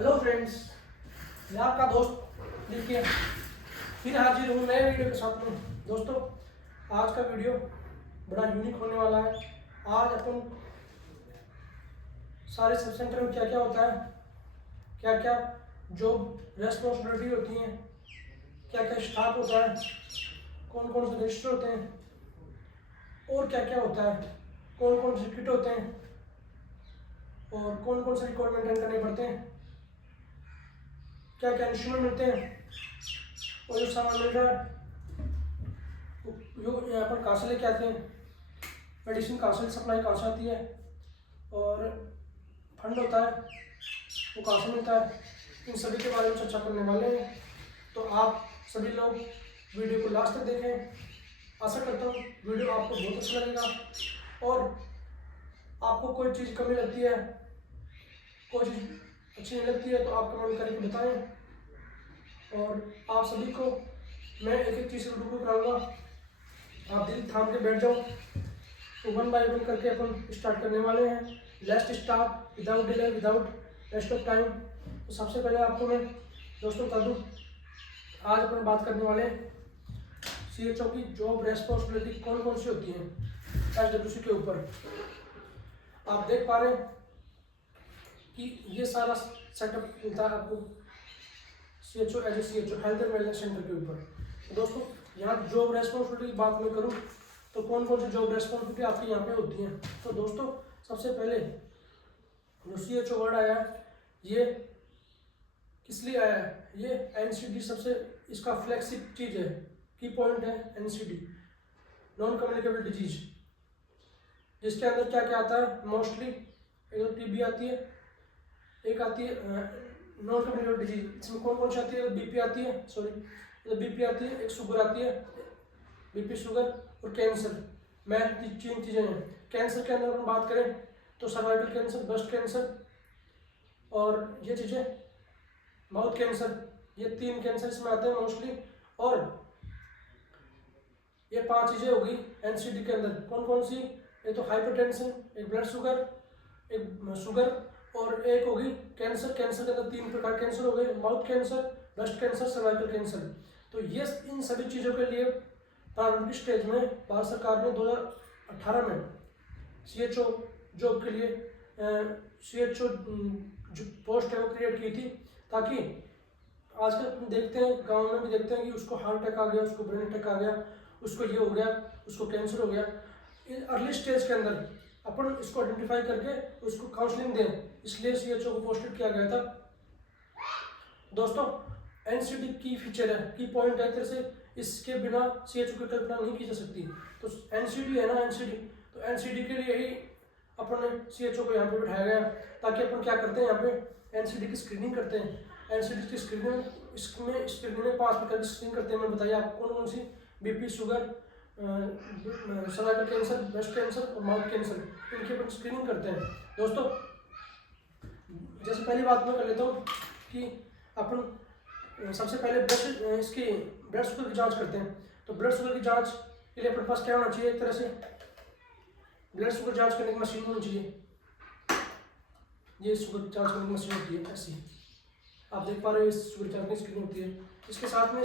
Hello friends, मैं आपका दोस्त देखिए फिर हाजिर हूँ नए वीडियो के साथ में। दोस्तों, आज का वीडियो बड़ा यूनिक होने वाला है। आज अपन सारे सब सेंटर में क्या क्या होता है, क्या क्या जॉब रेस्पॉन्सिबिलिटी होती हैं, क्या क्या स्टाफ होता है, कौन कौन से रजिस्टर होते हैं और क्या क्या होता है, कौन कौन से किट होते हैं और कौन कौन से रिकॉर्ड मेंटेन करने पड़ते हैं, क्या क्या इंस्ट्रूमेंट मिलते हैं और जो सामान मिल रहा है जो यहाँ पर कहाँ से लेके आते हैं, मेडिसिन कहाँ से सप्लाई कहाँ से आती है और फंड होता है वो कहाँ से मिलता है, इन सभी के बारे में चर्चा करने वाले हैं। तो आप सभी लोग वीडियो को लास्ट तक देखें। आशा करता हूँ वीडियो आपको बहुत अच्छा लगेगा और आपको कोई चीज़ कमी लगती है, कोई चीज़ अच्छी नहीं लगती है तो आप कमेंट करके बताएं। और आप सभी को मैं एक एक चीज़ से रूबरू कराऊंगा, आप दिल थाम के बैठ जाओ। तो वन बाय वन करके अपन स्टार्ट करने वाले हैं। Let's start without delay, without waste of time. तो सबसे पहले आपको मैं दोस्तों बता दूँ, आज अपन बात करने वाले हैं CHO की जॉब रेस्पॉन्सिबिलिटी कौन कौन सी होती हैं SWC के ऊपर। आप देख पा रहे हैं कि ये सारा सेटअप मिलता है आपको CHO as a CHO health and wellness centre के ऊपर। तो दोस्तों, यहाँ जॉब रेस्पॉन्सिबिलिटी की बात मैं करूँ तो कौन कौन सी जॉब रेस्पॉन्सिबिलिटी आपकी यहाँ पे होती हैं। तो दोस्तों, सबसे पहले जो CHO वर्ड आया है ये किस लिए आया है, ये NCD सबसे इसका फ्लैगशिप चीज़ है, की पॉइंट है NCD, नॉन कम्युनिकेबल डिजीज, जिसके अंदर क्या क्या आता है मोस्टली। एक तो TB आती है, एक आती है नॉन कम्युनिकेबल डिजीज। इसमें कौन कौन सी आती है, BP आती है, BP आती है, एक शुगर आती है, BP शुगर और कैंसर। मैं तीन चीज़ें हैं। कैंसर के अंदर हम बात करें तो सर्वाइकल कैंसर, ब्रेस्ट कैंसर और ये चीज़ें माउथ कैंसर, ये 3 कैंसर इसमें आते हैं मोस्टली। और ये 5 चीज़ें होगी NCD के अंदर। कौन कौन सी, एक तो हाइपरटेंशन, एक ब्लड शुगर, एक शुगर और एक होगी कैंसर। कैंसर के अंदर 3 प्रकार कैंसर हो गए, mouth cancer, breast cancer, cervical cancer. तो ये इन सभी चीज़ों के लिए प्रारंभिक स्टेज में भारत सरकार ने 2018 में CHO जॉब के लिए CHO जो पोस्ट है वो क्रिएट की थी, ताकि आजकल हम देखते हैं गांव में भी देखते हैं कि उसको हार्ट अटैक आ गया, उसको ब्रेन अटैक आ गया, उसको ये हो गया, उसको कैंसर हो गया। इन अर्ली स्टेज के अंदर अपन इसको आइडेंटिफाई करके उसको काउंसलिंग दें, इसलिए CHO को पोस्टेड किया गया था। दोस्तों, NCD की फीचर है, की पॉइंट है, तरह से इसके बिना CHO की कल्पना नहीं की जा सकती। तो NCD है ना, NCD, तो NCD के लिए ही अपन ने CHO को यहाँ पे बिठाया गया, ताकि अपन क्या करते हैं यहाँ पे NCD की स्क्रीनिंग करते हैं। NCD की स्क्रीनिंग स्क्रीनिंग में 5 प्रकार की स्क्रीनिंग करते हैं। मैं बताइए आपको कौन कौन सी, BP sugar, cervical cancer, breast cancer और माउथ कैंसर, इनकी अपन स्क्रीनिंग करते हैं। दोस्तों, जैसे पहली बात मैं कर लेता हूँ कि अपन सबसे पहले इसकी ब्लड शुगर की जांच करते हैं। तो ब्लड शुगर की जांच के लिए अपने पास क्या होना चाहिए, एक तरह से ब्लड शुगर जांच करने की मशीन होनी चाहिए। ये शुगर जांच करने की मशीन होती है ऐसी, आप देख पा रहे हो, इस शुगर जांच की स्क्रीन होती है। इसके साथ में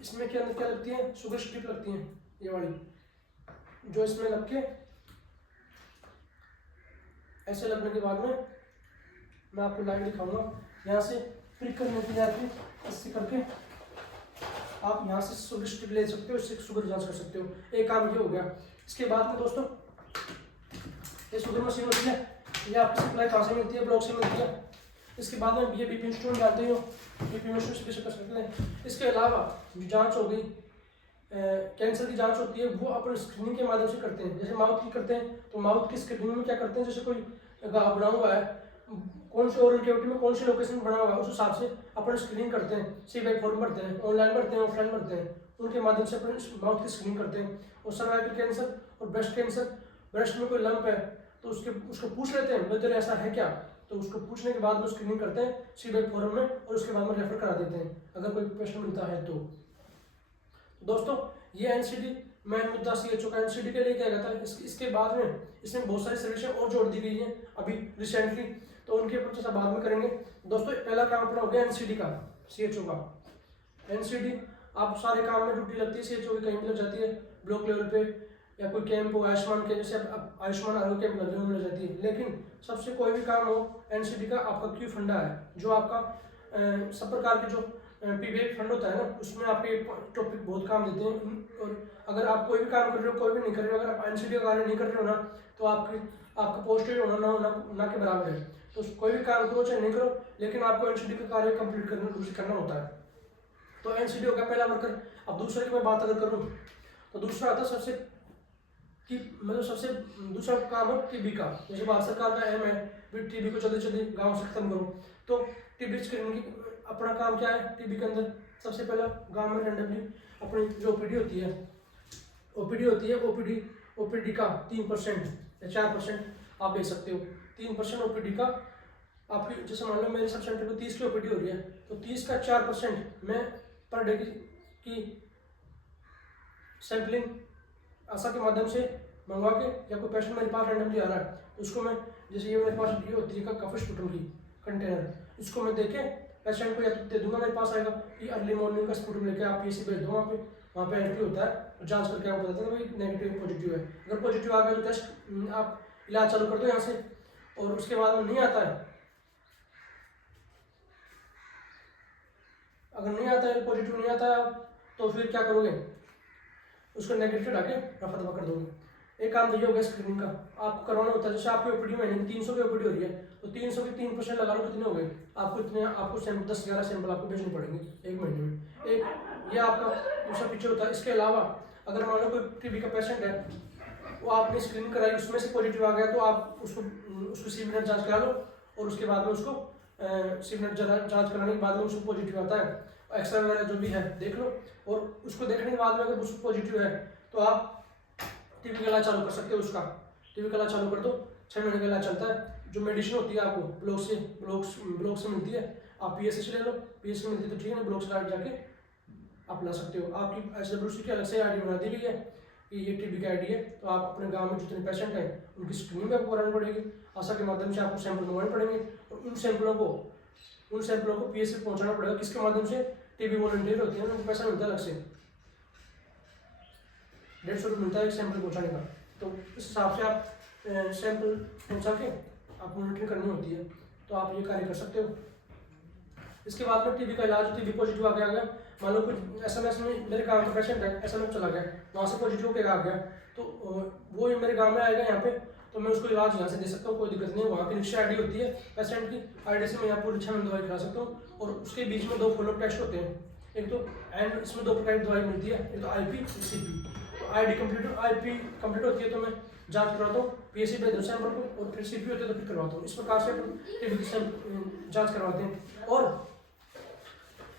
इसमें क्या लगती है, शुगर स्ट्रिप लगती है, ये वाली, जो इसमें लग के ऐसे लगने के बाद में मैं आपको लाइव दिखाऊंगा। यहाँ से प्रिक करने के लिए आपकी ऐसे करके आप यहाँ से शुगर स्ट्रिप ले सकते हो, इससे शुगर जांच कर सकते हो। एक काम ये हो गया। इसके बाद में दोस्तों, ये शुगर मशीन होती है, ये आपकी सप्लाई कहाँ से मिलती है, ब्लॉक से मिलती है। इसके बाद में ये BP इंस्ट्रूमेंट डालते हो, BP इंस्ट्रूमेंट कर सकते हैं। इसके अलावा जो जाँच हो गई, कैंसर की जांच होती है, वो अपन स्क्रीनिंग के माध्यम से करते हैं। जैसे माउथ की करते हैं, तो माउथ की स्क्रीनिंग में क्या करते हैं, जैसे कोई बना हुआ है, कौन से ओरल कैविटी में कौन सी लोकेशन बना हुआ है, उस हिसाब से अपन स्क्रीनिंग करते हैं। CY फॉर्म भरते हैं, ऑनलाइन भरते हैं, ऑफलाइन भरते हैं, उनके माध्यम से अपन माउथ की स्क्रीनिंग करते हैं। और सर्वाइकल कैंसर और ब्रेस्ट कैंसर, ब्रेस्ट में कोई लंप है तो उसको पूछ लेते हैं बदर ऐसा है क्या, तो उसको पूछने के बाद में स्क्रीनिंग करते हैं CY फॉर्म में, और उसके बाद में रेफर करा देते हैं अगर कोई पेशेंट मिलता है तो। दोस्तों, ये NCD मेन मुद्दा CHO का NCD के लिए क्या कहता है। इसके बाद में इसमें बहुत सारी सर्विसें और जोड़ दी गई हैं अभी रिसेंटली। तो उनके ऊपर चर्चा बाद में करेंगे। दोस्तों पहला काम अपना हो गया एनसीडी का, सीएचओ का। एनसीडी आप सारे काम में ड्यूटी लगती है, सीएचओ की कहीं भी लग जाती है, ब्लॉक लेवल पे या कोई कैंप हो आयुष्मान के, जैसे अब आयुष्मान आरोग्य कैंप लगे मिल जाती है। लेकिन सबसे कोई भी काम हो एनसीडी का आपका क्यू फंडा है, जो आपका सब प्रकार के जो पीबीआई फंड होता है ना, उसमें आपके टॉपिक बहुत काम देते हैं। और अगर आप कोई भी काम कर रहे हो, कोई भी नहीं कर रहे हो, अगर आप एनसीडी का कार्य नहीं कर रहे हो ना, तो आपका पोस्टेज होना ना के बराबर है। तो कोई भी काम करो चाहे नहीं करो, लेकिन आपको एनसीडी का कार्य कंप्लीट करना होता है। तो एनसीडी हो गया पहला वर्कर। अब दूसरे की मैं बात अगर करूँ तो दूसरा आता है सबसे दूसरा काम है टीबी का। जैसे भारत सरकार का एम है टीबी को जल्दी जल्दी गाँव से खत्म करो, तो टीबी स्क्रीनिंग की अपना काम क्या है टीबी के अंदर। सबसे पहला गांव में रैंडमली अपनी जो ओपीडी होती है ओपीडी का 3% या 4% आप दे सकते हो। 3% ओपीडी का आपकी, जैसे मान लो मेरे सब सेंटर पे 30 की ओपीडी हो रही है, तो 30 का 4% मैं पर डे की सैम्पलिंग आशा के माध्यम से मंगवा के, या कोई पेशेंट मेरे पास रैंडमली आ रहा है तो उसको मैं, जैसे ये मेरे पास ये होती है कफ स्पुटम की कंटेनर, इसको मैं देके पेशेंट को या तो दे दूंगा, मेरे पास आएगा कि अर्ली मॉर्निंग का स्पुटम लेके आप पीएससी भेज दो, वहाँ पे एंट्री होता है, जांच करके आपको बताते हैं भाई नेगेटिव पॉजिटिव है। अगर पॉजिटिव आ गया तो टेस्ट आप इलाज चालू कर दो यहाँ से। और उसके बाद में नहीं आता है, अगर नहीं आता है पॉजिटिव नहीं आता है तो फिर क्या करोगे, उसको नेगेटिव डाके रफा दफा कर दोगे। एक काम तो ये हो गया स्क्रीनिंग का, आपको करवाना होता है। जैसे आपकी ओपीडी महीने की 300 की ओपीडी हो रही है, तो 300 की 3% लगा लो, कितने हो गए आपको 10-11 सैंपल आपको भेजने पड़ेंगे एक महीने में। एक ये आपका दूसरा फीचर होता है। इसके अलावा अगर मान लो कोई टीबी का पेशेंट है, वो आपने स्क्रीनिंग कराई, उसमें से पॉजिटिव आ गया, तो आप उसको सीविनेट जाँच करा लो, और उसके बाद में उसको सीविनेट जाँच कराने के बाद में उसको पॉजिटिव आता है, एक्सरे वगैरह जो भी है देख लो, और उसको देखने के बाद में अगर उसको पॉजिटिव है तो आप टीबी का इलाज चालू कर सकते हो। उसका टीबी का इलाज चालू कर दो, 6 महीने का इलाज चलता है। जो मेडिसिन होती है आपको ब्लॉक से मिलती है, आप पीएससी से ले लो, पीएससी मिलती है तो ठीक है, ब्लॉक से जाके आप ला सकते हो। आपकी HWC की अलग से आईडी बना दी गई है कि ये टीबी की आईडी है, तो आप अपने गाँव में जितने पेशेंट हैं उनकी स्क्रीनिंग आपको करानी पड़ेगी, आशा के माध्यम से आपको सैंपल मंगवाने पड़ेंगे, और उन सैंपलों को पीएससी पहुँचाना पड़ेगा। किसके माध्यम से, टीबी वॉलंटियर होते हैं, उनको पैसा मिलता है अलग से, 150 रुपये मिलता है एक सैंपल पहुंचाने का। तो इस हिसाब से आप सैंपल पहुंचा के आप मॉनिटरिंग करनी होती है, तो आप ये कार्य कर सकते हो। इसके बाद में टीबी का इलाज, टीबी पॉजिटिव आ गया, मान लो कुछ एसएमएस में मेरे गांव का पेशेंट है, एसएमएस चला गया, वहाँ से पॉजिटिव होकर आ गया, तो वो मेरे गाँव में आएगा यहाँ पे, तो मैं उसको इलाज यहाँ से दे सकता हूँ, कोई दिक्कत नहीं है। वहाँ की रिक्शा आईडी होती है पेशेंट की, आईडी से मैं यहाँ पूरी 6 महीने दवाई खिला सकता हूँ। और उसके बीच में 2 फॉलोअप टेस्ट होते हैं, एक तो एंड इसमें 2 प्रकार की दवाई मिलती है, एक तो आईपी, सीपी। आईपी कंप्लीट होती है तो मैं जांच करवाता हूँ, पीएससी भेज दो सैंपल को, और फिर सीपी होती है तो फिर करवाता हूँ। इस प्रकार से टीबी की जांच करवाते हैं, और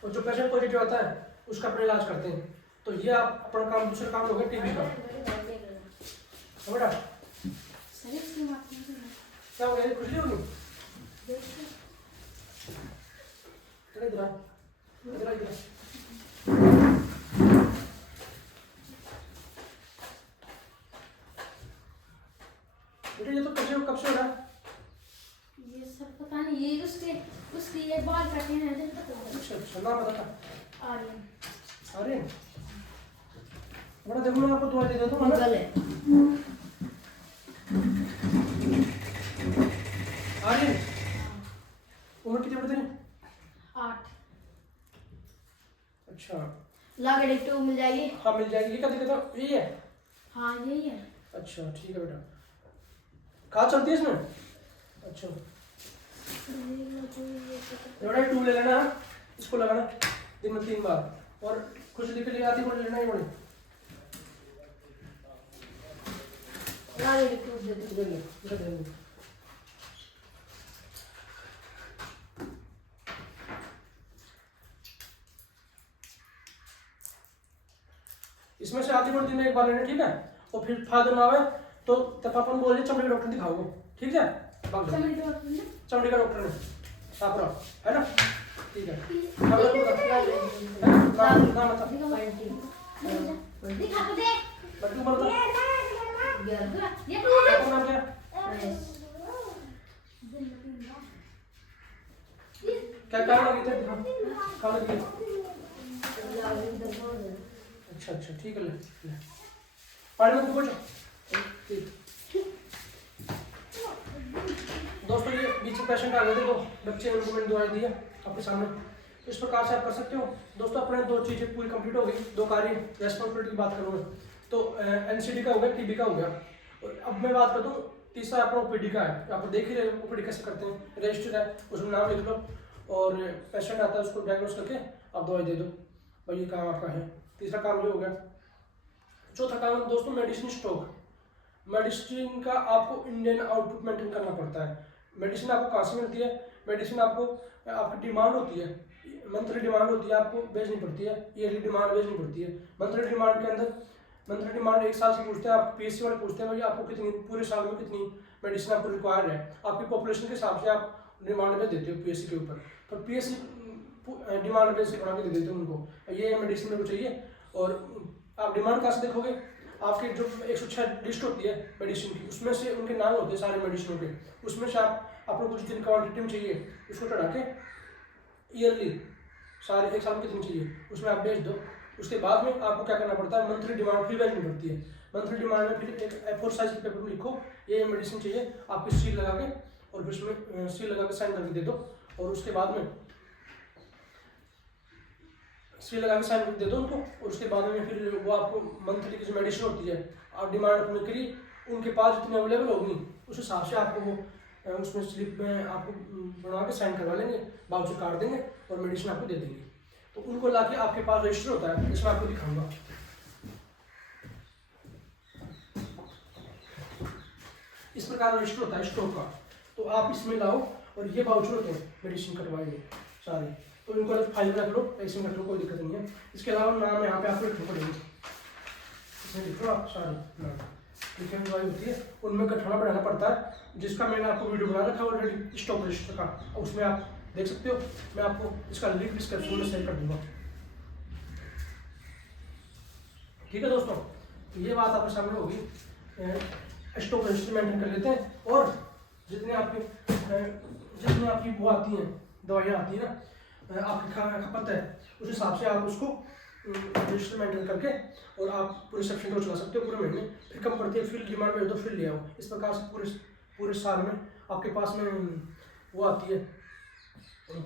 जो पेशेंट पॉजिटिव आता है उसका अपना इलाज करते हैं। तो ये आप अपना काम, दूसरा काम हो गया टीबी का। बेटा क्या हो गया, खुशी होगी? बेटा ये तो कब से हो रहा है? ये सब पता नहीं, ये उसके ये बाल कटे हैं जब तक। अच्छा नाम बता। आर्यन। अरे बड़ा देखो, मैं आपको दवाई दे देता हूँ। आर्यन उम्र कितनी बताई? 8। अच्छा लागड़े 2 मिल जाएगी? हाँ मिल जाएगी। ये क्या दिक्कत है? यही है? हाँ यही है। अच्छा ठीक है बेटा, कहाँ चलती है इसमें? अच्छा बेटा 2 ले लेना, इसको लगाना दिन में 3 बार, और खुजली के लिए आधी गोली लेना ही पड़े। लागड़े 2 दे दे। दे दे। इसमें से आधी गोली दिन में 1 बार लेना, ठीक है? और फिर फायदा ना आवे तो तब अपन बोलिए चमड़ी का डॉक्टर दिखाओगे, ठीक है? चमड़ी का डॉक्टर है छापरा, है ना? ठीक है। बट्टू बोलता ये नाम क्या? क्या कहाँ लगी थे? हाँ, कहाँ लगी? अच्छा अच्छा ठीक है, ले पानी में पहुँचो। ठीक दोस्तों, ये बीच में पेशेंट आ गए थे, तो बच्चे उनको मैंने दवाई दी है आपके सामने। तो इस प्रकार से आप कर सकते हो दोस्तों। अपने 2 चीज़ें पूरी कंप्लीट हो गई, 2 कार्य। रेस्पॉन्सिबिलिटी की बात करूँगा तो एनसीडी का हो गया, टीबी का हो गया। और अब मैं बात करता हूँ तीसरा अपना ओपीडी का है। आप देख ही रहे हो ओपीडी कैसे करते हैं। रजिस्टर है, उसमें नाम लिख लो और पेशेंट आता है उसको डायग्नोस करके आप दवाई दे दो भाई, ये काम आपका है। तीसरा काम ये हो गया। चौथा काम दोस्तों मेडिसिन स्टॉक। मेडिसिन का आपको इंडियन आउटपुट मेंटेन करना पड़ता है। मेडिसिन आपको कहाँ से मिलती है? मेडिसिन आपको आपकी डिमांड होती है, मंथली डिमांड होती है, आपको भेजनी पड़ती है, ईयरली डिमांड भेजनी पड़ती है। मंथली डिमांड के अंदर मंथली डिमांड 1 साल से पूछते हैं, आप पीएससी वाले पूछते हैं भाई आपको कितनी पूरे साल में कितनी मेडिसिन आपको रिक्वायर्ड है। आपकी पॉपुलेशन के हिसाब से आप डिमांड भेज देते हो पीएससी के ऊपर। तो पीएससी डिमांड बेस बना के दे देते हैं उनको, ये मेडिसिन मेरे को चाहिए। और आप डिमांड कहाँ से देखोगे? आपकी जो 106 लिस्ट होती है मेडिसिन की, उसमें से उनके नाम होते हैं सारे मेडिसिनों के, उसमें से आपको कुछ दिन क्वांटिटी में चाहिए, उसको चढ़ा के ईयरली सारे 1 साल में कितनी चाहिए उसमें आप भेज दो। उसके बाद में आपको क्या करना पड़ता है? मंथली डिमांड फिर भेजनी पड़ती है। मंथली डिमांड में फिर एक A4 साइज के पेपर में लिखो ये मेडिसिन चाहिए, आपकी सील लगा के और फिर उसमें सील लगा के साइन करके दे दो। और उसके बाद में सील लगा के साइन करके दे दो उनको। और उसके बाद में फिर वो आपको मंथली की जो मेडिसिन होती है आप डिमांड अपनी करी, उनके पास जितनी अवेलेबल होगी उस हिसाब से आपको वो उसमें स्लिप में आपको बनवा के साइन करवा लेंगे, बाउचर काट देंगे और मेडिसिन आपको दे देंगे। तो उनको लाके आपके पास रजिस्टर होता है, जिसमें आपको दिखाऊंगा। इस प्रकार रजिस्टर होता है स्टॉक का, तो आप इसमें लाओ और ये बाउचर होते हैं मेडिसिन कटवाएंगे सारे, तो इनको फाइल रख लो, ऐसे रख लो, कोई दिक्कत नहीं है। इसके अलावा नाम यहाँ पे आपको लिखने पड़ेंगे, इसमें लिख लो आप सारे नाम। लिखने दवाई होती है उनमें गठवाना बढ़ाना पड़ता है, जिसका मैंने आपको वीडियो बना रखा है ऑलरेडी स्टॉक रजिस्टर का, उसमें आप देख सकते हो। मैं आपको इसका लिंक डिस्क्रिप्शन में शेयर कर दूंगा। ठीक है दोस्तों, तो ये बात आपके सामने होगी। स्टॉक रजिस्टर मेंटेन कर लेते हैं और जितने आपकी वो आती हैं दवाइयाँ आती हैं ना आपकी खपत है, उस हिसाब से आप उसको रजिस्टर मेंटेन करके और आप पूरे सेक्शन को चला सकते हो पूरे महीने। फिर कम पड़ती है फिर डिमांड में हो तो फिर ले आओ। इस प्रकार से पूरे साल में आपके पास में वो आती है,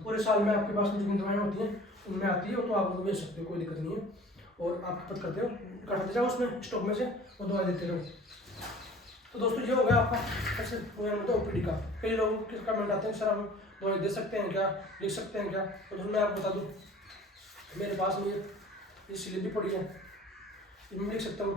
पूरे साल में आपके पास में जितनी दवाएं होती हैं उनमें आती है, तो आप उनको बेच सकते हो, कोई दिक्कत नहीं है। और आप खपत करते हो काटते जाओ उसमें स्टॉक में से वो दवाई देते रहो। तो दोस्तों ये हो गया आपका सबसे मतलब ओपीडी का। कई लोगों के कमेंट आते हैं सर हम दवाई दे सकते हैं क्या, लिख सकते हैं क्या? तो मैं आपको बता दूँ, मेरे पास में ये स्लिप भी पड़ी है, इनमें लिख सकता हूँ।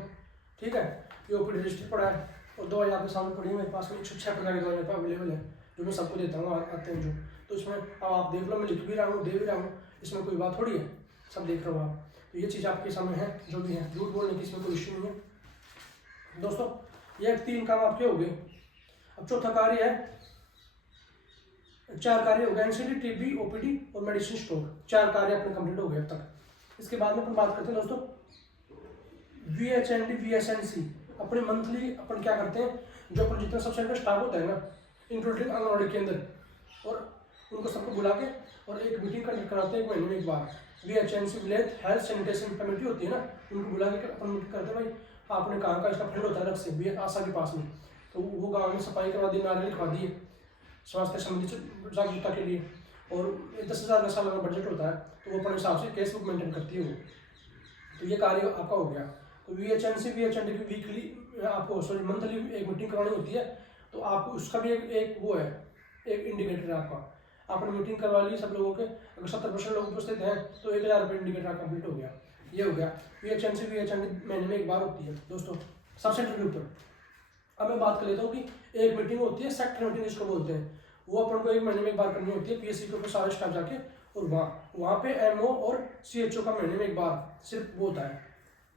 ठीक है, ये ओपीडी रजिस्टर पड़ा है और दवाई आपके सामने पड़ी है मेरे पास में। 106 प्रकार की दवाई मेरे पास अवेलेबल है जो मैं सबको देता हूँ आते हैं जो। तो इसमें अब आप देख लो, मैं लिख भी रहा हूँ, दे भी रहा हूँ, इसमें कोई बात थोड़ी है, सब देख रहे हो आप। तो ये चीज़ आपके सामने है, जो भी है, झूठ बोलने की इसमें कोई इश्यू नहीं है दोस्तों। ये 3 काम आपके हो गए। अब चौथा कार्य है, 4 कार्य हो गए, एनसीडी, टीबी, ओपीडी और मेडिसिन स्टॉक। 4 कार्य अपने कंप्लीट हो गए अब तक। इसके बाद में अपन बात करते हैं दोस्तों VHND, VSNC। अपने मंथली अपन क्या करते हैं, जो अपन जितना सब सेंटर स्टाफ होता है ना इंक्लूडिंग आंगनवाड़ी के अंदर, और उनको सबको बुला के और एक मीटिंग कंडक्ट कराते हैं 1 महीने में एक बार। VHNC village health sanitation committee होती है ना, उनको बुला के अपन मीटिंग करते हैं भाई आपने कहाँ का इसका फंड होता है अलग से आशा के पास में, तो वो गाँव में सफाई करवा दी, नारे लिखवा दिए स्वास्थ्य संबंधी जागरूकता के लिए। और 10,000 का सालाना बजट होता है, तो वो अपने हिसाब से केस बुक मेंटेन करती है वो। तो ये कार्य आपका हो गया। तो VHNC, VHND की वीकली आपको मंथली एक मीटिंग करवानी होती है, तो आप उसका भी एक वो है, एक इंडिकेटर है आपका। आपने मीटिंग करवा ली सब लोगों के, अगर 70% लोग उपस्थित हैं तो 1,000 रुपये इंडिकेटर कंप्लीट हो गया। ये हो गया। VHNC, VHND महीने में एक बार होती है दोस्तों सब सेंटर के ऊपर। अब मैं बात कर लेता हूँ कि एक मीटिंग होती है सेक्टर मीटिंग जिसको बोलते हैं, वो अपन को 1 महीने में एक बार करनी होती है PSC के ऊपर सारे स्टाफ जाके, और वहाँ पे MO और CHO का महीने में एक बार सिर्फ वो होता है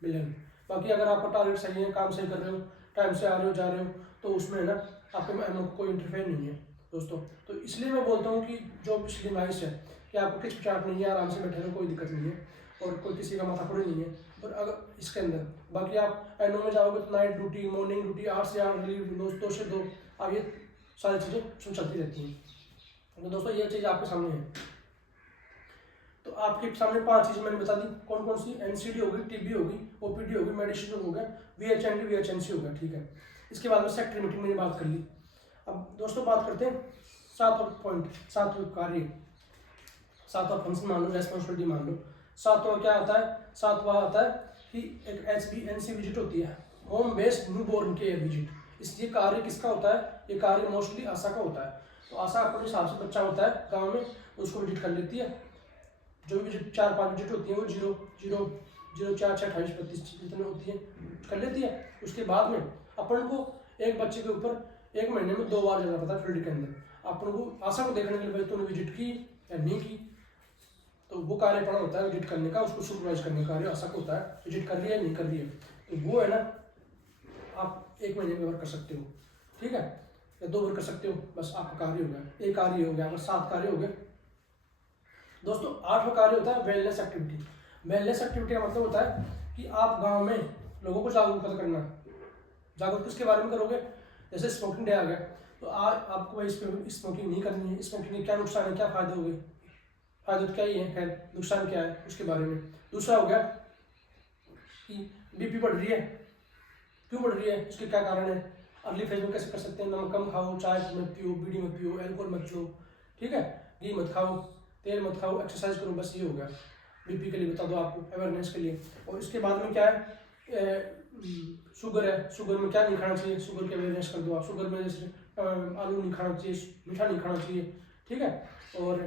मिलन। बाकी अगर आपका टारगेट सही है, काम सही कर रहे हो, टाइम से आ रहे हो जा रहे हो, तो उसमें ना आपके MO को कोई इंटरफेयर नहीं है दोस्तों। तो इसलिए मैं बोलता हूँ कि जो पिछली नाइस है कि आपको किच पिचाट नहीं है, आराम से बैठे रहो, कोई दिक्कत नहीं है और कोई किसी का माथा फोड़ी नहीं है। और अगर इसके अंदर बाकी आप NO में जाओगे तो नाइट ड्यूटी, मॉर्निंग ड्यूटी, 8 से 8 रिलीव, 2 से 2, अब ये सारी चीज़ें उसमें चलती रहती हैं। तो दोस्तों ये चीज़ आपके सामने है। तो आपके सामने 5 चीज़ें मैंने बता दी, कौन कौन सी, एनसीडी होगी, टीबी होगी, ओपीडी होगी, मेडिसिन हो गया, वीएचएनडी वीएचएनसी हो गया, ठीक है। इसके बाद में सेक्टर मीटिंग मैंने बात कर ली। अब दोस्तों बात करते हैं 7वां पॉइंट, 7वां कार्य, 7वां फंक्शन मान लो, रेस्पॉन्सिबिलिटी मान लो। 7वां क्या आता है, 7वां आता है कि एक HBNC विजिट होती है, home based newborn care visit. इसलिए कार्य किसका होता है, ये कार्य मोस्टली आशा का होता है। तो आशा अपने हिसाब से बच्चा होता है गाँव में, उसको विजिट कर लेती है। जो भी 4-5 विजिट होती है वो 0, 0, 0, 4, 6, 28, 32 जितने होती है कर लेती है। उसके बाद में अपन को एक बच्चे के ऊपर 1 महीने में 2 बार जाना पड़ता है फील्ड के अंदर। अपन को आशा को देखने के लिए भाई तूने विजिट की या नहीं की, तो वो कार्य पड़ा होता है विजिट करने का, उसको सुपरवाइज करने का कार्य आशा को होता है, विजिट कर रही है नहीं कर रही है। तो वो है ना, आप 1 महीने में बार कर सकते हो, ठीक है, या 2 बार कर सकते हो, बस आपका कार्य हो गया। एक कार्य हो गया, अगर 7 कार्य हो गए। दोस्तों 8वां कार्य होता है वेलनेस एक्टिविटी। वेलनेस एक्टिविटी का मतलब होता है कि आप गांव में लोगों को जागरूक करना। जागरूक किसके बारे में करोगे, जैसे स्मोकिंग डे आ गया, तो आज आपको भाई स्मोकिंग नहीं करनी है, स्मोकिंग के क्या नुकसान है, क्या फायदे होंगे, फायदे तो क्या ही है, खैर नुकसान क्या है उसके बारे में। दूसरा हो गया कि बीपी बढ़ रही है, क्यों बढ़ रही है, उसके क्या कारण है, अर्ली फेज में कैसे कर सकते हैं। नमक कम खाओ, चाय मत पियो, बीड़ी मत पियो, एल्कोहल मत लो, ठीक है, घी मत खाओ, तेल मत खाओ, एक्सरसाइज करो, बस ये हो गया बीपी के लिए बता दो आपको, अवेयरनेस के लिए। और इसके बाद में क्या है, शुगर है, शुगर में क्या नहीं खाना चाहिए, शुगर की अवेयरनेस कर दो आप। शुगर में जैसे आलू नहीं खाना चाहिए, मीठा नहीं खाना चाहिए, ठीक है, और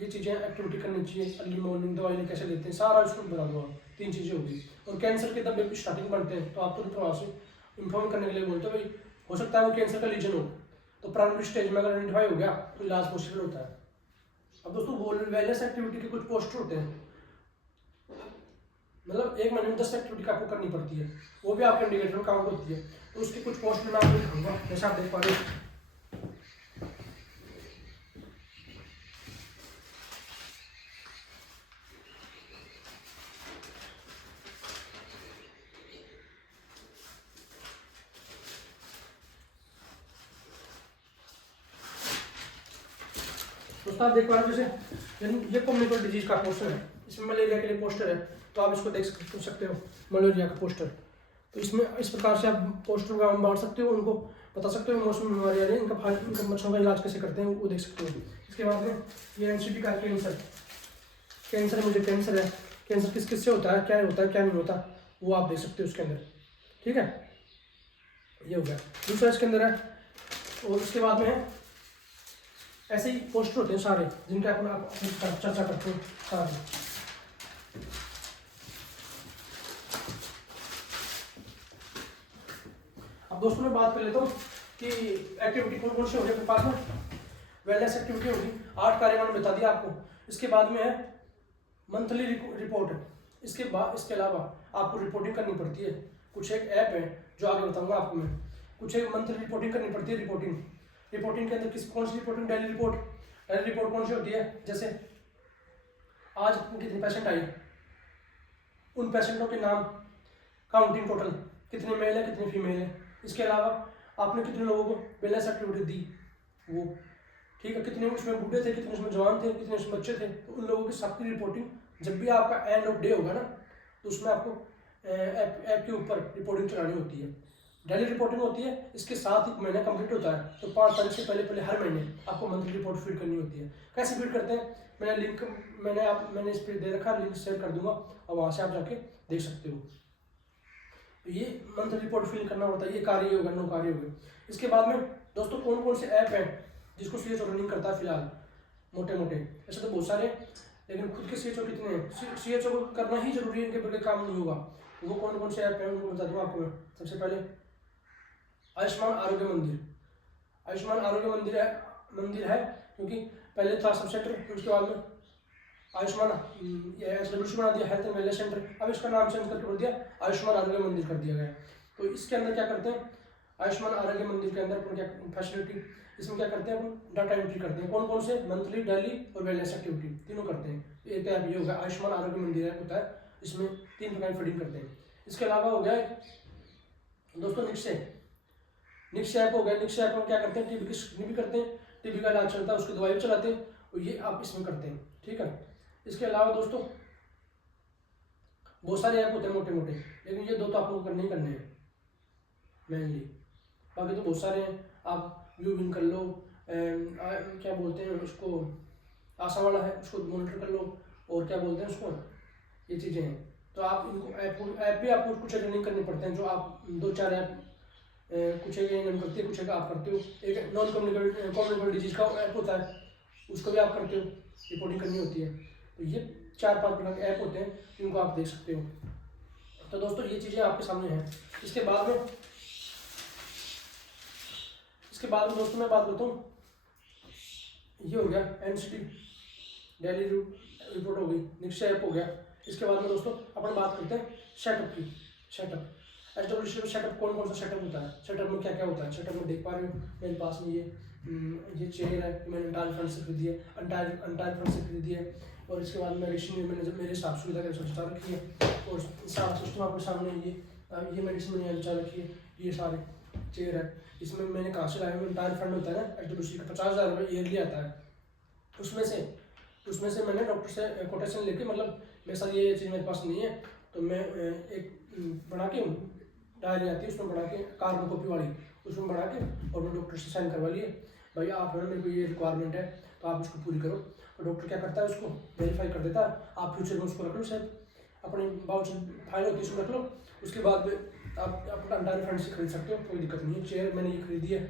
ये चीज़ें एक्टिविटी करनी चाहिए। अर्ली मॉर्निंग दवाई कैसे लेते हैं, सारा उसको बता दो आप। 3 चीज़ें होगी। और कैंसर के दबे स्टार्टिंग बनते हैं, तो आप तो प्रभाव से इन्फॉर्म करने के लिए बोलते हो भाई, हो सकता है वो कैंसर का लीजन हो, तो प्राइमरी स्टेज में अगर आइडेंटिफाई हो गया तो इलाज पॉसिबल होता है। अब दोस्तों वेलनेस एक्टिविटी के कुछ पोस्टर होते हैं, मतलब 1 महीने में 10 एक्टिविटी आपको करनी पड़ती है, वो भी आपके इंडिकेटर में काउंट होती है। तो उसके कुछ पोस्टर मैं आपको दिखाऊंगा, जैसे आप देख पा रहे हो। दोस्तों आप देख पा रहे हो, जैसे ये कम्युनिकेबल डिजीज का पोस्टर है, इसमें मलेरिया के लिए पोस्टर है, तो आप इसको देख सकते हो, मलेरिया का पोस्टर। तो इसमें इस प्रकार से आप पोस्टर का बांट सकते हो, उनको बता सकते हो मौसमी बीमारी आ रही है, इनका मच्छरों का इलाज कैसे करते हैं वो देख सकते हो। इसके बाद में ये एनसीडी का कैंसर, कैंसर मुझे कैंसर है, कैंसर किस किस से होता है, क्या होता है क्या नहीं होता, वो आप देख सकते हो उसके अंदर, ठीक है, ये हो गया। दूसरा इसके अंदर है, और उसके बाद में है ऐसे ही पोस्टर होते हैं सारे, जिनके अपन आप चर्चा करते हो सारे। अब दोस्तों मैं बात कर लेता हूँ कि एक्टिविटी कौन कौन सी होगी अपने पास में। वेलनेस एक्टिविटी होगी, 8 कार्य मैंने बता दिया आपको। इसके बाद में है मंथली रिपोर्ट। इसके अलावा आपको रिपोर्टिंग करनी पड़ती है। कुछ एक ऐप है जो आगे बताऊंगा आपको मैं, कुछ एक मंथली रिपोर्टिंग करनी पड़ती है। रिपोर्टिंग के अंदर कौन सी रिपोर्टिंग, डेली रिपोर्ट कौन सी होती है, जैसे आज कितने पेशेंट आए, उन पेशेंटों के नाम, काउंटिंग टोटल, कितने मेल है कितने फीमेल है। इसके अलावा आपने कितने लोगों को वेलनेस एक्टिविटी दी, वो ठीक है, कितने उसमें बूढ़े थे, कितने उसमें जवान थे, कितने उसमें बच्चे थे, तो उन लोगों की सबकी रिपोर्टिंग जब भी आपका एंड ऑफ डे होगा ना, तो उसमें आपको ऐप के ऊपर रिपोर्टिंग चलानी होती है। डेली रिपोर्टिंग होती है, इसके साथ ही महीना कंप्लीट होता है, तो 5 तारीख से पहले हर महीने आपको मंथली रिपोर्ट फीड करनी होती है। कैसे फीड करते हैं, मैंने लिंक मैंने इस पर दे रखा, लिंक शेयर कर दूंगा और वहाँ से आप जाके देख सकते हो। तो ये मंथली रिपोर्ट फिल करना होता है, ये कार्य होगा, 9 कार्य हो गए। इसके बाद में दोस्तों कौन कौन से ऐप हैं जिसको सीएचओ रनिंग करता है फिलहाल, मोटे ऐसे तो बहुत सारे, लेकिन खुद के सीएचओ कितने हैं, सीएचओ को करना ही जरूरी है, इनके बगैर काम नहीं होगा। वो कौन कौन से ऐप हैं उनको बता दूँ आपको मैं। सबसे पहले आयुष्मान आरोग्य मंदिर। आयुष्मान आरोग्य मंदिर है क्योंकि पहले था सब सेंटर, फिर उसके बाद में आयुष्मान SWC बना दिया, हेल्थ एंड वेलनेस सेंटर। अब इसका नाम चेंज करके बोल दिया आयुष्मान आरोग्य मंदिर कर दिया गया। तो इसके अंदर क्या करते हैं, आयुष्मान आरोग्य मंदिर के अंदर अपन क्या फैसिलिटी, इसमें क्या करते हैं अपन डाटा एंट्री करते हैं, कौन कौन से मंथली, डेली और वेलनेस एक्टिविटी तीनों करते हैं। एक ऐप ये होगा आयुष्मान आरोग्य मंदिर होता है, इसमें 3 प्रकार की फीडिंग करते हैं। इसके अलावा हो गया दोस्तों निक्स ऐप हो गया। निक्स ऐप में क्या करते हैं, टीबी की स्क्रीनिंग भी करते हैं, टीबी का इलाज चलता है, उसकी दवाई भी चलाते हैं, और ये आप इसमें करते हैं, ठीक है। इसके अलावा दोस्तों बहुत सारे ऐप होते हैं मोटे मोटे, लेकिन ये दो तो आप लोग करने ही करने हैं मेनली। बाकी तो बहुत सारे हैं, आप व्यू विन कर लो, क्या बोलते हैं उसको, आशा वाला है उसको मॉनिटर कर लो, और क्या बोलते हैं उसको, ये चीज़ें हैं। तो आप इनको ऐप भी आपको कुछ रनिंग करने पड़ते हैं, जो आप 2-4 ऐप, कुछ एक रन करती है, कुछ एक आप करते हो। एक नॉन कम्युनिकेबल डिजीज का ऐप होता है, उसको भी आप करते हो, रिपोर्टिंग करनी होती है। तो ये 4-5 प्रकार के ऐप होते हैं जिनको आप देख सकते हो। तो दोस्तों ये चीज़ें आपके सामने हैं। इसके बाद दोस्तों मैं बात करता हूँ, ये हो गया एनसीटी डेली रिपोर्ट हो गई, निश्चय ऐप हो गया। इसके बाद में दोस्तों अपन बात करते हैं सेटअप की। सेटअप एसडब्ल्यूसी में सेटअप कौन कौन सा सेटअप होता है, सेटअप में क्या क्या होता है। सेटअप में देख पा रहे हो मेरे पास में ये चेयर है, मैंने अंटायर फंड से खरीदी है, अंटायर फंड से खरीदी है। और इसके बाद मेडिसिन मैंने जब मेरे हिसाब सुविधा के अनुसार चला रखी है, और सारा सिस्टम आपके सामने ये मेडिसिन मैंने चला रखी है। ये सारे चेयर है, इसमें मैंने कहाँ से लाया, अंटायर फंड होता है ना एसडब्ल्यूसी का, 50,000 रुपये ईयरली आता है। उसमें से मैंने डॉक्टर से कोटेशन लेके, मतलब मेरे साथ ये चीज़ मेरे पास नहीं है, तो मैं एक बना के डायरी आती है, उसमें बना के कार्बन कॉपी वाली, उसमें बना के और मैं डॉक्टर से साइन करवा लिए, भाई आप मेरे को ये रिक्वायरमेंट है तो आप इसको पूरी करो। तो डॉक्टर क्या करता है, उसको वेरीफाई कर देता है। आप फ्यूचर में उसको रख लो, शायद अपनी बाउच फाइल होती है उसको रख लो। उसके बाद आप अपना अंटायर फंड से खरीद सकते हो, कोई दिक्कत नहीं है। चेयर मैंने ये खरीदी है,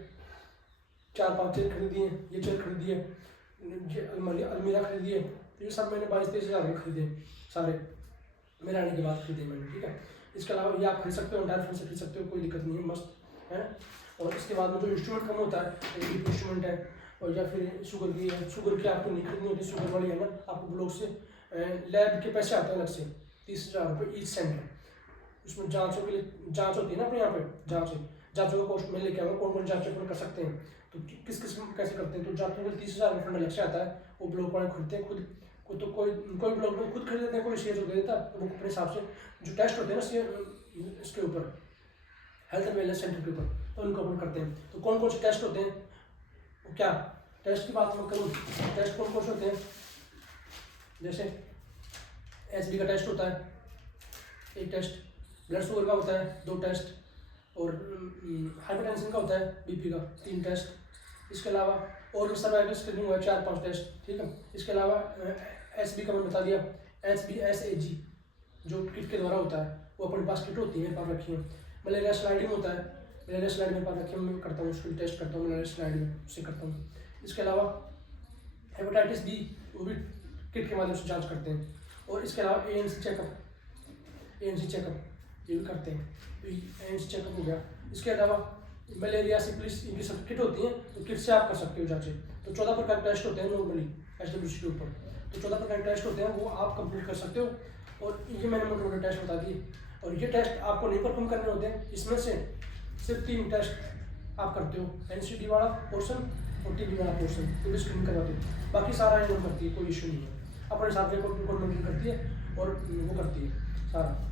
4-5 चेयर खरीदी है, ये चेयर खरीदी है, ये अलमीरा खरीदी है। तो ये सब मैंने 22-23 हज़ार में खरीदे सारे, मेरे आने के बाद खरीदे मैंने, ठीक है। इसके अलावा ये आप खरीद सकते हो, अंटायर फंड से खरीद सकते हो, कोई दिक्कत नहीं है, मस्त है। और इसके बाद में जो इंस्ट्रूमेंट कम होता है, इंस्ट्रूमेंट है, और या फिर शुगर की है, शुगर की आपको नहीं खरीदनी होती, शुगर वाली है ना, आपको ब्लॉक से लैब के पैसे आते हैं अलग से 30,000 रुपये ईच सेंटर। उसमें जाँचों के लिए जाँच होती है ना अपने यहाँ पे, जाँचों का कॉस्ट में लेके आऊँगा, कौन कौन जाँचें अपन कर सकते हैं, तो किस कैसे करते हैं। तो जाँचों के लिए 30,000 रुपये फंड अलग से आता है, वो ब्लॉक वाले खरीदते हैं खुद को। तो कोई ब्लॉक में खुद खरीद लेते हैं, कोई शेयर दे देता है, तो वो अपने हिसाब से जो टेस्ट होते हैं ना इसके ऊपर, हेल्थ एंड वेलनेस सेंटर के ऊपर, तो उनको अपन करते हैं। तो कौन कौन से टेस्ट होते हैं, वो क्या टेस्ट की बात मैं करूँ, टेस्ट कौन कौन से होते हैं, जैसे HB का टेस्ट होता है, एक टेस्ट, ब्लड शुगर का होता है 2 टेस्ट, और हाइपरटेंशन का होता है BP का 3 टेस्ट। इसके अलावा और भी सर्वाइकल स्क्रीनिंग हुआ है 4-5 टेस्ट, ठीक है। इसके अलावा SB का मैंने बता दिया, HBsAg जो किट के द्वारा होता है, वो अपने पास किट होती है, मेरे पास रखी है। मलेरिया स्लाइडिंग होता है, मलेरिया स्लाइड मेरे पास रखी है, मैं करता हूँ उसको टेस्ट करता हूँ, मलेरिया स्लाइड में उससे करता हूँ। इसके अलावा हेपेटाइटिस B वो भी किट के माध्यम से जाँच करते हैं। और इसके अलावा ANC चेकअप ये भी करते हैं, तो ANC चेकअप हो गया। इसके अलावा मलेरिया सिफिलिस इनकी सब किट होती हैं, तो किट से आप कर सकते हो जाँचें। तो 14 प्रकार के टेस्ट होते हैं नॉर्मली एसडब्ल्यूसी के ऊपर, तो 14 प्रकार के टेस्ट होते हैं, वो आप कंप्लीट कर सकते हो। और ये मैंने मोटे मोटे टेस्ट बता दिए, और ये टेस्ट आपको नहीं परफॉर्म करने होते हैं। इसमें से सिर्फ 3 टेस्ट आप करते हो, NCD वाला पोर्सन और TB वाला पोर्सन, तो भी स्क्रीन करवाते हो। बाकी सारा इन्होंने करती है, कोई इशू नहीं है, अपने हिसाब से कोऑर्डिनेट करती है और वो करती है सारा।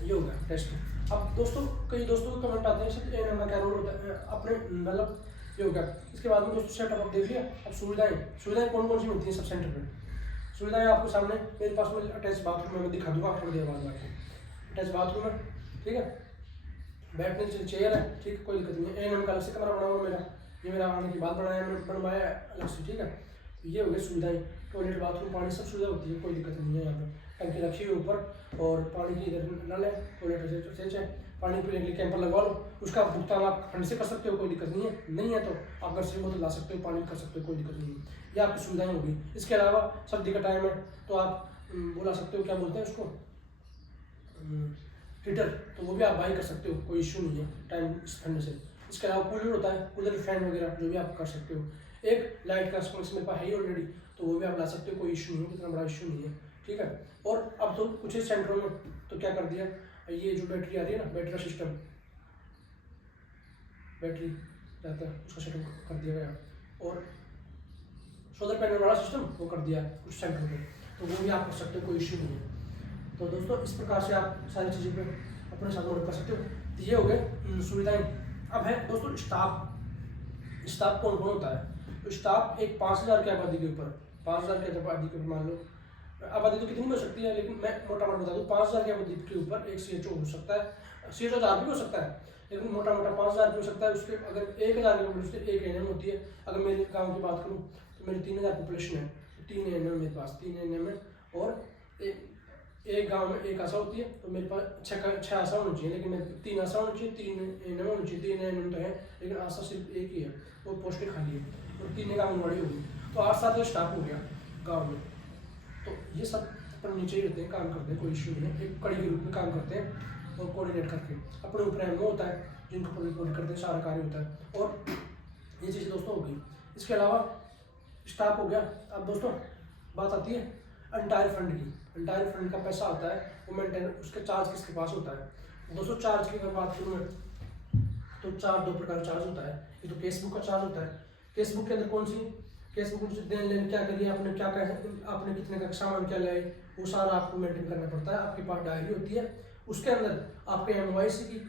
ये हो गया टेस्ट। अब दोस्तों कई दोस्तों को कमेंट आते हैं सर A नंबर क्या रोल होता है अपने, मतलब ये हो गया। इसके बाद में दोस्तों सेटअप आप देख लिया। अब सुविधाएं कौन कौन सी मिलती हैं सब सेंटर पे। सुविधाएं आपके सामने मेरे पास में अटैच बाथरूम है, मैं दिखा दूंगा आपको थोड़ी देर बाद में। अटैच बाथरूम है, ठीक है, बैठने के लिए चेयर है, ठीक है, कोई दिक्कत नहीं है। A नंबर का अलग से कमरा बना हुआ मेरा, ये मेरा आने के बाद बनवाया अलग से, ठीक है। ये हो गई सुविधाएं, टॉयलेट बाथरूम पानी सब सुविधा होती है, कोई दिक्कत नहीं है। यहाँ पे टंकी रखी हुई ऊपर, और पानी की इधर नल है, टॉयलेट से पानी पीने के लिए कैंपर लगवा लो, उसका भुगतान आप फंड से कर सकते हो, कोई दिक्कत नहीं है। नहीं है तो आप घर से बोतल ला सकते हो, पानी कर सकते हो, कोई दिक्कत नहीं है। ये आपकी सुविधाएं होगी। इसके अलावा सर्दी का टाइम है तो आप बुला सकते हो, क्या बोलते हैं उसको, हीटर, तो वो भी आप बाई कर सकते हो, कोई इशू नहीं है टाइम ठंड से। इसके अलावा कूलर होता है, कूलर फैन वगैरह जो भी आप कर सकते हो। एक लाइट का स्पॉन्स मेरे पास है ही ऑलरेडी, तो वो भी आप ला सकते हो, कोई इशू नहीं है, इतना बड़ा इशू नहीं है, ठीक है। और अब तो कुछ ही सेंटरों में तो क्या कर दिया, ये जो बैटरी आ रही है ना, बैटरी का सिस्टम, बैटरी रहता है उसका सेटअप कर दिया गया, और सोलर पैनल वाला सिस्टम वो कर दिया कुछ सेंटर में, तो वो भी आप कर सकते हो, कोई इशू नहीं है। तो दोस्तों इस प्रकार से आप सारी चीज़ों पे अपने साथ ऑर्डर कर सकते हो। तो ये हो गए सुविधाएं। अब है दोस्तों स्टाफ कौन कौन होता है। तो स्टाफ एक 5,000 की आबादी के ऊपर, 5,000 की आबादी के ऊपर मान लो आबादी तो कितनी भी हो सकती है, लेकिन मैं मोटा मोटा बता दूँ 5,000 की आबादी के ऊपर एक CHO हो सकता है। CHO 1000 भी हो सकता है, लेकिन मोटा मोटा 5,000 भी हो सकता है। उसके अगर 1,000 की पॉपुलेशन 1 ANM होती है। अगर मेरे गाँव की बात करूँ तो मेरी 3,000 पॉपुलेशन है, 3 ANM मेरे पास, 3 ANM है। और एक गांव में एक आशा होती है, तो मेरे पास छः आशा होनी चाहिए, लेकिन मेरे 3 आशा होनी चाहिए, 3 ANM होनी चाहिए। 3 ANM तो है, लेकिन आशा सिर्फ एक ही है, वो पोस्टें खाली है, और 3 एक आंगनबाड़ी होगी। तो 8-7 स्टाफ हो गया गाँव में। तो ये सब अपन नीचे ही रहते हैं, काम करते हैं, कोई इशू नहीं है। एक कड़ी के रूप में काम करते हैं और कोऑर्डिनेट करके अपने ऊपर एमओ होता है जिनको कोऑर्डिनेट करते हैं, सारा कार्य होता है। और ये चीज़ दोस्तों होगी। इसके अलावा स्टाफ हो गया। अब दोस्तों बात आती है एंटायर फंड की। एंटायर फंड का पैसा आता है वो मेंटेन, उसका चार्ज किसके पास होता है दोस्तों? चार्ज की अगर बात करूँ मैं तो 2 प्रकार चार्ज होता है। ये तो केसबुक का चार्ज होता है। केसबुक के अंदर कौन सी केसबुक से देन लेन क्या करिए, आपने क्या आपने कितने का सामान क्या लाए, वो सारा आपको मेंटेन करना पड़ता है। आपके पास डायरी होती है, उसके अंदर आपके MYC की,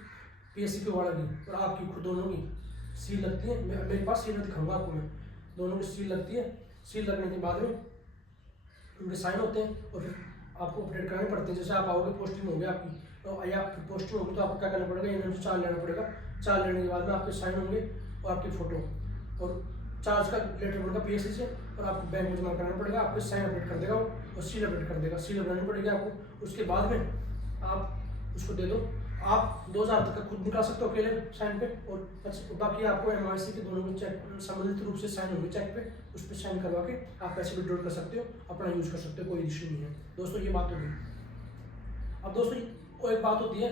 PSC की वाला की और आपकी खुद दोनों की सील लगती है। मेरे पास सील दिखाऊंगा आपको मैं, दोनों की सील लगती है। सील लगने के बाद में उनके साइन होते हैं और फिर आपको अपडेट कराने पड़ते हैं। जैसे आप आओगे, पोस्टिंग होगी आपकी, तो या फिर पोस्टिंग होगी तो आपको क्या करना पड़ेगा, इन्होंने से चार्ज लेना पड़ेगा। चार्ज लेने के बाद में आपके साइन होंगे और आपकी फ़ोटो, और चार्ज का लेटर पड़ेगा PSC से, और आपको बैंक में जमा कराना पड़ेगा। आपके साइन अपडेट कर देगा और सील अपडेट कर देगा। सील बनानी पड़ेगी आपको। उसके बाद में आप उसको दे दो। आप 2,000 तक का खुद निकाल सकते हो अकेले साइन पे, और बाकी आपको MYC के दोनों के चेक संबंधित रूप से साइन होंगे चेक पे, उस पर साइन करवा के आप पैसे विड्रॉ कर सकते हो, अपना यूज कर सकते हो, कोई इशू नहीं है दोस्तों। ये बात होगी। अब दोस्तों वो एक बात होती है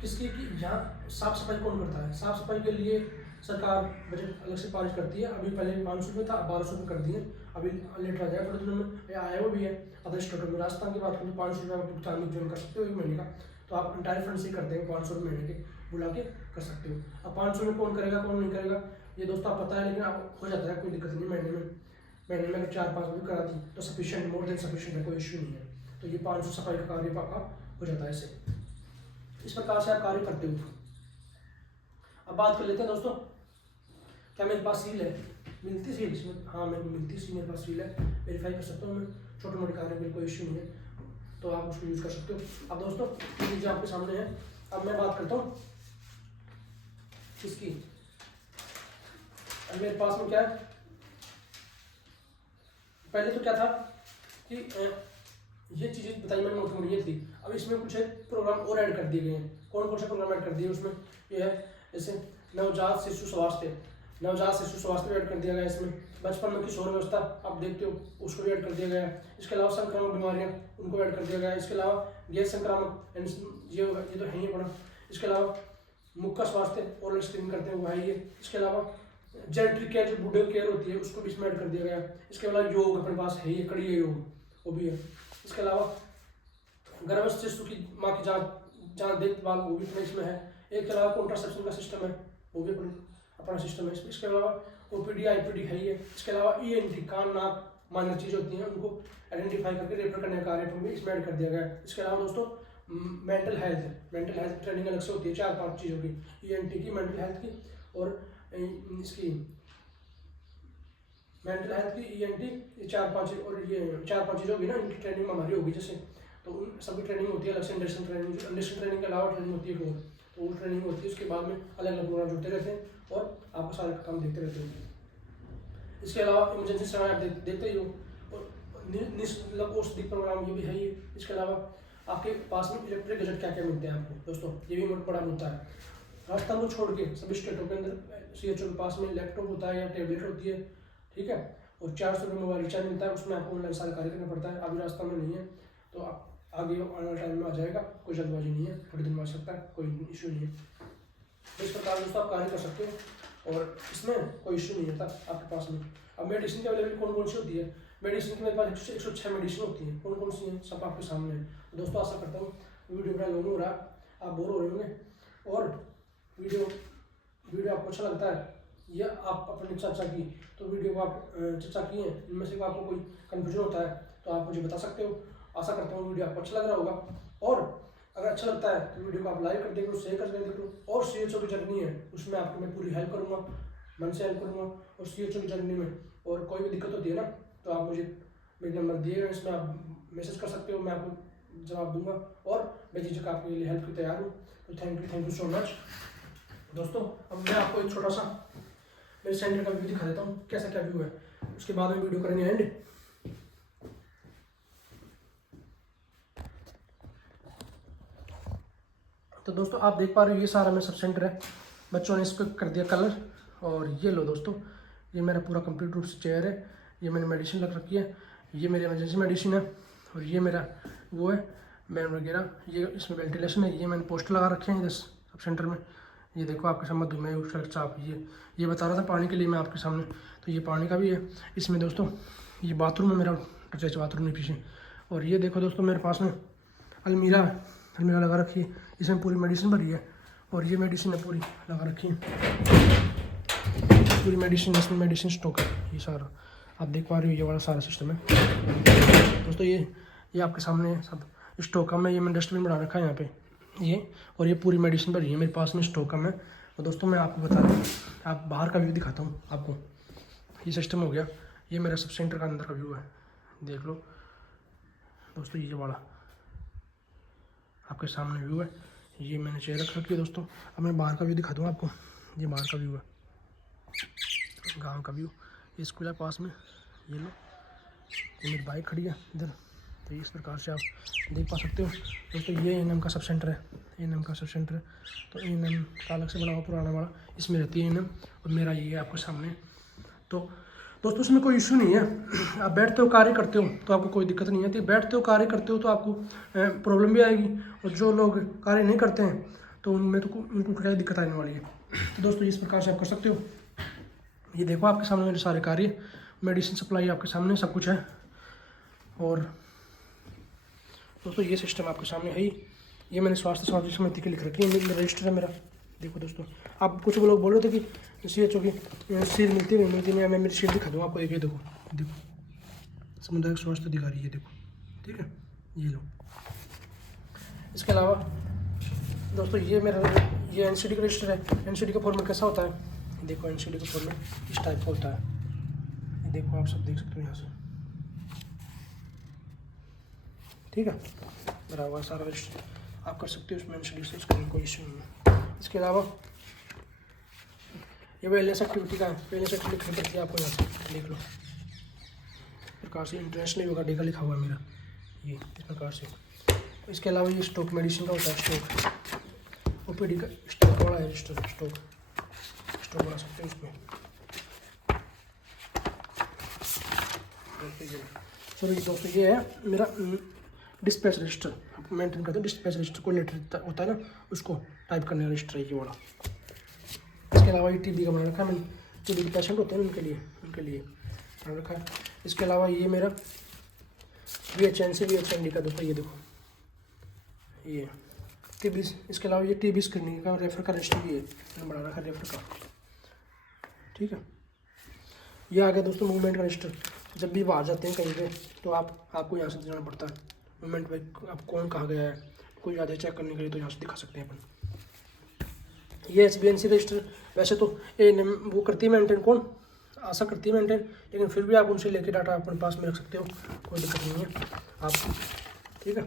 किसकी कि यहाँ साफ सफाई कौन करता है? साफ सफाई के लिए सरकार बजट अलग से पारित करती है। अभी पहले 500 रुपये था, अब 1200 रुपये कर दिए। अभी लेटर आ जाएगा थोड़े दिनों में, ये आया वो भी है। अदर स्टेटों में राजस्थान की बात करूँ तो 500 रुपये आप भुगतान ज्वाइन कर सकते हो 1 महीने का। तो आप एंटायर फंड से ही करते हैं, 500 रुपये महीने के बुला के कर सकते हो। अब 500 में कौन करेगा कौन नहीं करेगा ये दोस्तों आप पता है, लेकिन आप हो जाता है, कोई दिक्कत नहीं। महीने में अगर 4-5 भी करा दी तो सफिशिएंट, मोर देन सफिशिएंट है, कोई इशू नहीं है। तो ये 500 सफाई का कार्य आपका हो जाता है। ऐसे इस प्रकार से आप कार्य करते हो। अब बात कर लेते हैं दोस्तों, क्या मेरे पास सील है? मिलती सील इसमें? हाँ मेरे को मिलती सील, मेरे पास सील है, वेरीफाई कर सकता हूँ मैं। छोटे मोटे कार्य में कोई इश्यू नहीं है, तो आप उसको यूज़ कर सकते हो। अब दोस्तों ये जो आपके सामने है, अब मैं बात करता हूँ इसकी। अब मेरे पास में क्या है, पहले तो क्या था कि ये चीज़ें बताई मैंने, मोटी मोटी ये थी। अब इसमें कुछ एक प्रोग्राम और ऐड कर दिए गए हैं। कौन कौन से प्रोग्राम ऐड कर दिए उसमें? ये है जैसे नवजात शिशु स्वास्थ्य, नवजात शिशु स्वास्थ्य ऐड कर दिया गया है इसमें। बचपन में किशोर व्यवस्था आप देखते हो, उसको भी ऐड कर दिया गया है। इसके अलावा संक्रामक बीमारियाँ, उनको ऐड कर दिया गया है। इसके अलावा गैर संक्रामक, ये तो है ही पड़ा। इसके अलावा मुख का स्वास्थ्य, ओरल स्क्रीनिंग करते हैं वो है ये। इसके अलावा जेनेटरी केयर, जो बूढ़े केयर होती है, उसको भी इसमें ऐड कर दिया गया है। इसके अलावा योग अपने पास है, ये कड़ी योग वो भी है। इसके अलावा गर्भस्थ शिशु की माँ की जांच देखभाल वो भी अपने इसमें है। एक के अलावा कॉन्ट्रासेप्शन का सिस्टम है, वो भी अपना सिस्टम है। इसके अलावा OPD IPD है ये। इसके अलावा ENT, कान नाक माइनर चीज़ होती हैं, उनको आइडेंटिफाई करके रेफर करने का कार्य भी इसमें ऐड कर दिया गया है। इसके अलावा दोस्तों मेंटल हेल्थ ट्रेनिंग अलग से होती है 4-5 चीज़ों की, ENT की, मेंटल हेल्थ की, और इसकी मेंटल हेल्थ की, ENT, ये 4-5 और ये 4-5 चीज़ होगी ना, इनकी ट्रेनिंग हमारी होगी जैसे। तो उन सभी ट्रेनिंग होती है अलग से। इंडस्ट्रियल ट्रेनिंग के अलावा ट्रेनिंग होती है एक और, तो वो ट्रेनिंग होती है। उसके बाद में अलग अलग प्रोग्राम जुड़ते रहते हैं और आपको सारे काम देखते रहते हैं। इसके अलावा इमरजेंसी सेवाएं आप देखते ही हो, और निःशुल्क औषधि प्रोग्राम ये भी है ये। इसके अलावा आपके पास में इलेक्ट्रिक गैजेट क्या क्या मिलते हैं आपको दोस्तों, ये भी बड़ा मुद्दा है। राजस्थान को छोड़ के सभी स्टेटों के अंदर CHO के पास में लैपटॉप होता है या टैबलेट होती है, ठीक है। और 400 रुपये मोबाइल रिचार्ज मिलता है, उसमें आपको ऑनलाइन सारा कार्य करना पड़ता है। अभी राजस्थान में नहीं है, तो आप आगे आने वाले टाइम में आ जाएगा, कोई जल्दबाजी नहीं है, थोड़े दिन में आ सकता है, कोई इशू नहीं है। तो इस प्रकार दोस्तों आप कार्य कर सकते हो और इसमें कोई इशू नहीं होता आपके पास में। अब मेडिसिन की अवेलेबल कौन कौन सी होती है? मेडिसिन की मेरे पास 106 मेडिसिन होती है। कौन कौन सी हैं सब आपके सामने है। तो दोस्तों आशा करता हूँ वीडियो बड़ा लॉन्ग हो रहा है, आप बोर हो रहे होंगे, और वीडियो आपको अच्छा लगता है या आप अपनी चर्चा की, तो वीडियो को आप चर्चा किए हैं, इनमें से आपको कोई कन्फ्यूजन होता है तो आप मुझे बता सकते हो। आशा करता हूँ वीडियो आपको अच्छा लग रहा होगा, और अगर अच्छा लगता है तो वीडियो को आप लाइक कर दें, शेयर कर दें। और CHO की जर्नी है उसमें आपको मैं पूरी हेल्प करूँगा, मन से हेल्प करूँगा। और CHO की जर्नी में और कोई भी दिक्कत होती है ना, तो आप मुझे मेरे नंबर दिए हैं, इसमें आप मैसेज कर सकते हो, मैं आपको जवाब दूंगा और बेझिझक आपके लिए हेल्प के तैयार हूँ। तो थैंक यू सो मच दोस्तों। अब मैं आपको एक छोटा सा मेरे सेंटर का व्यू दिखा देता हूँ, कैसा क्या व्यू है, उसके बाद में वीडियो करेंगे एंड। तो दोस्तों आप देख पा रहे हो, ये सारा मेरा सब सेंटर है, बच्चों ने इसको कर दिया कलर। और ये लो दोस्तों, ये मेरा पूरा कंप्लीट रूप से चेयर है, ये मैंने मेडिसिन रख रखी है, ये मेरी इमरजेंसी मेडिसिन है, और ये मेरा वो है बैन वगैरह, ये इसमें वेंटिलेशन है। ये मैंने पोस्टर लगा रखे हैं इधर सब सेंटर में, ये देखो आपके सामने धुएं चाप, ये बता रहा था पानी के लिए मैं आपके सामने, तो ये पानी का भी है इसमें दोस्तों। ये बाथरूम है मेरा, अटैच बाथरूम है पीछे। और ये देखो दोस्तों मेरे पास में अलमीरा लगा रखी है, इसमें पूरी मेडिसिन भरी है, और ये मेडिसिन है पूरी लगा रखी है, पूरी मेडिसिन, इसमें मेडिसिन स्टॉक है ये सारा, आप देख पा रहे हो, ये वाला सारा सिस्टम है दोस्तों। ये आपके सामने सब स्टॉक है, ये मैंने डस्टबिन बना रखा है यहाँ पे ये, और ये पूरी मेडिसिन भरी है मेरे पास में स्टॉक है। और दोस्तों मैं आपको बता रहा हूँ, आप बाहर का व्यू दिखाता हूँ आपको। ये सिस्टम हो गया, ये मेरा सब सेंटर का अंदर का व्यू है, देख लो दोस्तों, ये वाला आपके सामने व्यू है। ये मैंने चेयर रख रखी है दोस्तों। अब मैं बाहर का व्यू दिखा दूँ आपको, ये बाहर का व्यू है, गांव का व्यू, ये स्कूल है पास में, ये लो, ये मेरी बाइक खड़ी है इधर। तो इस प्रकार से आप देख पा सकते हो दोस्तों, ये एएनएम का सब सेंटर है, एएनएम का सब सेंटर है। तो एएनएम का अलग से बना हुआ पुराना वाला, इसमें रहती है एएनएम, और मेरा ये है आपके सामने। तो दोस्तों इसमें कोई इशू नहीं है, आप बैठते हो कार्य करते हो तो आपको कोई दिक्कत नहीं आती, बैठते हो कार्य करते हो तो आपको प्रॉब्लम भी आएगी, और जो लोग कार्य नहीं करते हैं तो उनमें तो उनको क्या दिक्कत आने वाली है। तो दोस्तों इस प्रकार से आप कर सकते हो। ये देखो आपके सामने मेरे सारे कार्य, मेडिसिन सप्लाई आपके सामने सब कुछ है। और दोस्तों ये सिस्टम आपके सामने है ही, ये मैंने स्वास्थ्य सार्वजनिक समिति के लिख रखी है, मेरा रजिस्टर है मेरा। देखो दोस्तों, आप कुछ लोग बोल रहे थे कि CHO की सील मिलती नहीं, मैं मेरी सील दिखा दूँ आपको, एक ये देखो सामुदायिक स्वास्थ्य अधिकारी, ये देखो, ठीक है, ये लो। इसके अलावा दोस्तों ये NCD का रजिस्टर है। NCD का फॉर्मेट कैसा होता है, देखो NCD का फॉर्मेट इस टाइप का होता है, ये देखो आप सब देख सकते हो यहाँ से, ठीक है, भरा हुआ सारा रजिस्टर आप कर सकते हो उसमें NCD से, इसका कोई इशू नहीं है। इसके अलावा ये वेलनेस एक्टिविटी का है, वेलनेस एक्टिविटी लिखनी पड़ती है आपको, यहाँ से देख लो प्रकार से, इंटरनेशनल योगा डे का लिखा हुआ है मेरा, ये इस प्रकार से। इसके अलावा ये स्टॉक मेडिसिन का होता है, स्टॉक OPD का स्टॉक वाला है, स्टॉक बना सकते हो इसमें। चलो ये दोस्तों ये है मेरा डिस्पैच रजिस्टर, मेंटेन करते हैं डिस्पैच रजिस्टर, कोई लेटर होता है ना उसको टाइप करने का रजिस्टर है ये वाला। इसके अलावा ये TB का बना रखा है मैंने, TB के पेशेंट होते हैं उनके लिए बना रखा है। इसके अलावा ये मेरा VHNC VHND का दोस्तों, ये देखो ये TB। इसके अलावा ये TB स्क्रीनिंग का रेफर का रजिस्टर भी है, मैंने बना रखा है रेफर का, ठीक है। ये आ गया दोस्तों मूवमेंट का रजिस्टर, जब भी बाहर जाते हैं कहीं पे तो आपको यहाँ से जाना पड़ता है मूवमेंट पे, आप कौन कहाँ गया है, कोई ज़्यादा चेक करने के लिए तो यहाँ से दिखा सकते हैं अपन। ये SBNC रजिस्टर, वैसे तो ANM वो करती है मेंटेन, कौन आशा करती है मेंटेन, लेकिन फिर भी आप उनसे लेके डाटा अपने पास में रख सकते हो, कोई दिक्कत नहीं है आप, ठीक है।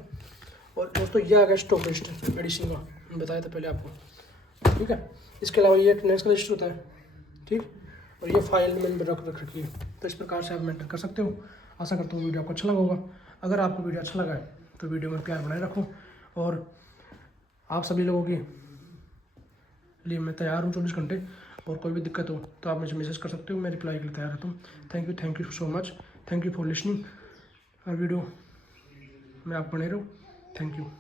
और दोस्तों ये आ गया स्टॉक रजिस्टर मेडिसिन का, मैंने बताया था पहले आपको, ठीक है। इसके अलावा ये अटेंडेंस का रजिस्टर होता है, ठीक, और ये फाइल मैंने रख रखी है। तो इस प्रकार से आप मेंटेन कर सकते हो। आशा करता हूँ वीडियो आपको अच्छा लगा होगा। अगर आपको वीडियो अच्छा लगा है तो वीडियो में प्यार बनाए रखो, और आप सभी लोगों के लिए मैं तैयार हूँ 24 घंटे, और कोई भी दिक्कत हो तो आप मुझे मैसेज कर सकते हो, मैं रिप्लाई के लिए तैयार रहता हूँ। Thank you so much, thank you for listening. और वीडियो में आप बने रहो, थैंक यू।